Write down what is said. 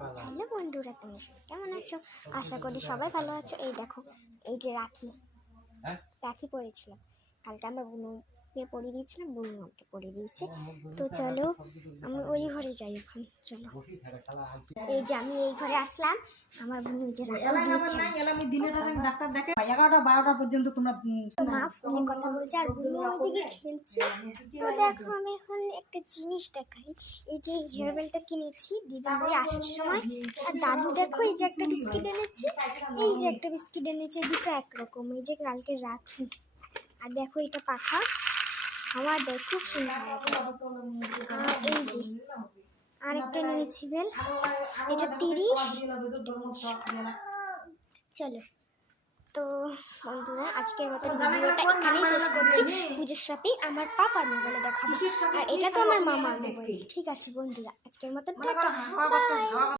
Hello বন্ধুরা, তুমি সবাই কেমন আছো? আশা করি সবাই ভালো আছো। এই দেখো, এই যে রাখি রাখি পরেছিলাম কালকে, আমরা বুনুকে পরিয়ে দিয়েছিলাম, বুনু আমাকে পরিয়ে দিয়েছে। তো চলো আমি ওই ঘরে যাই এখন। চলো, এই যে আমি এই ঘরে আসলাম, আমার বুনু যে ডাক্তার 11টা 12টা পর্যন্ত তোমরা মা ফোনে কথা বলছে আর বুনু ওইদিকে খেলছে। তো দেখো, আমি এখন একটা জিনিস দেখাই। এই যে হেয়ার বেলটা কিনেছি দিদির বাড়ি আসার সময়। আর দাদু দেখো, এই যে একটা বিস্কিট এনেছে, এই যে একটা বিস্কিট এনেছে, দুটো একরকম। এই যে কালকে রাখি। আর দেখো এটা পাখা, হাওয়া দেয়, খুব সুন্দর। আর এই যে আরেকটা নিয়েছি বেল, এটা 30। চলো, তো বন্ধুরা আজকের মতো ভিডিওটা এখানেই শেষ করছি। পুজোর শপিং আমার পাপার মোবাইলে দেখাবো, আর এটা তো আমার মামার মোবাইল। ঠিক আছে বন্ধুরা, আজকের মতো টাটা, বাই।